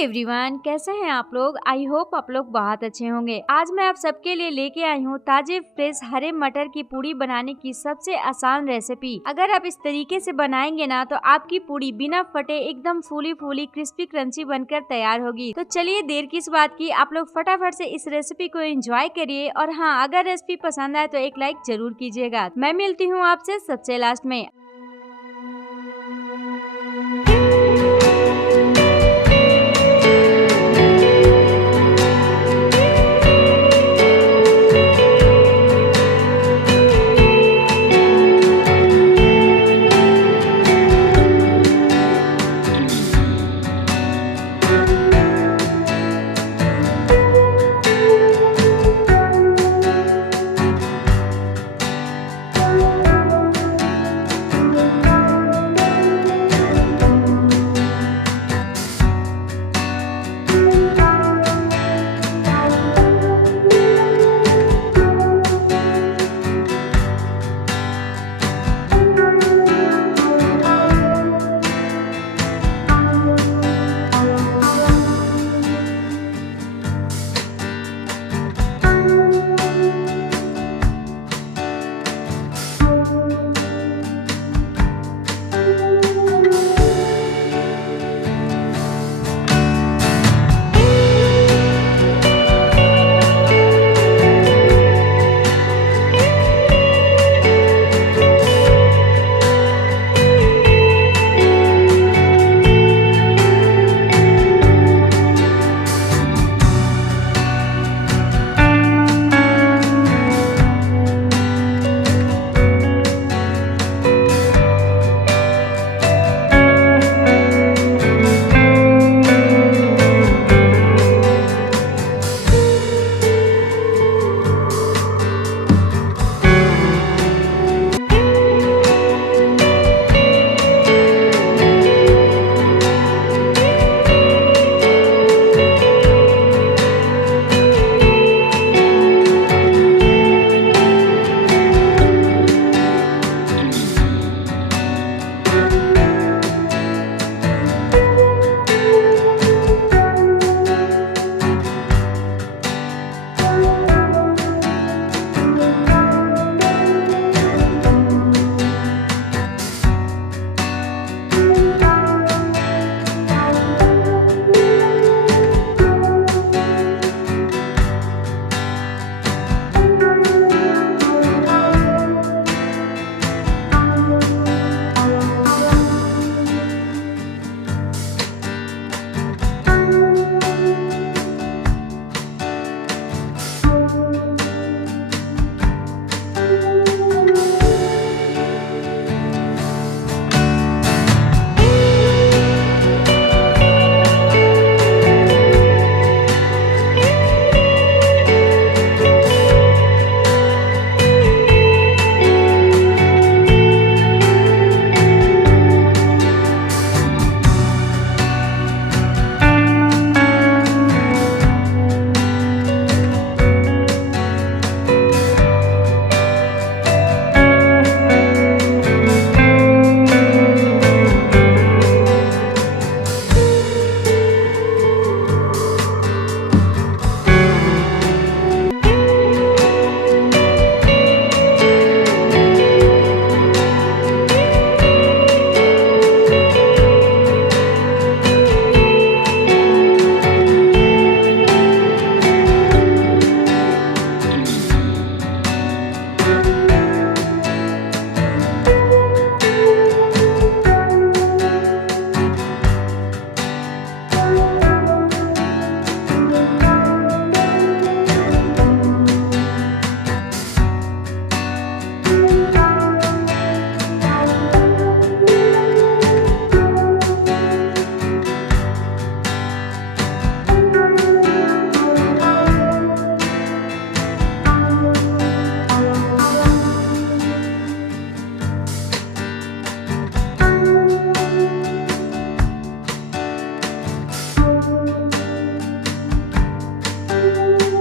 Everyone, कैसे हैं आप लोग। आई होप आप लोग बहुत अच्छे होंगे। आज मैं आप सबके लिए लेके आई हूँ ताजे फ्रेश हरे मटर की पूरी बनाने की सबसे आसान रेसिपी। अगर आप इस तरीके से बनाएंगे ना तो आपकी पूरी बिना फटे एकदम फूली फूली क्रिस्पी क्रंची बनकर तैयार होगी। तो चलिए देर किस बात की, आप लोग फटाफट से इस रेसिपी को एंजॉय करिए। और हाँ, अगर रेसिपी पसंद आए तो एक लाइक जरूर कीजिएगा। मैं मिलती हूँ आपसे सबसे लास्ट में।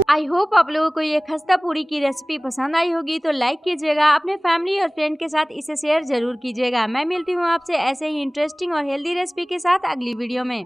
आई होप आप लोगों को ये खस्ता पूरी की रेसिपी पसंद आई होगी, तो लाइक कीजिएगा। अपने फैमिली और फ्रेंड के साथ इसे शेयर जरूर कीजिएगा। मैं मिलती हूँ आपसे ऐसे ही इंटरेस्टिंग और हेल्दी रेसिपी के साथ अगली वीडियो में।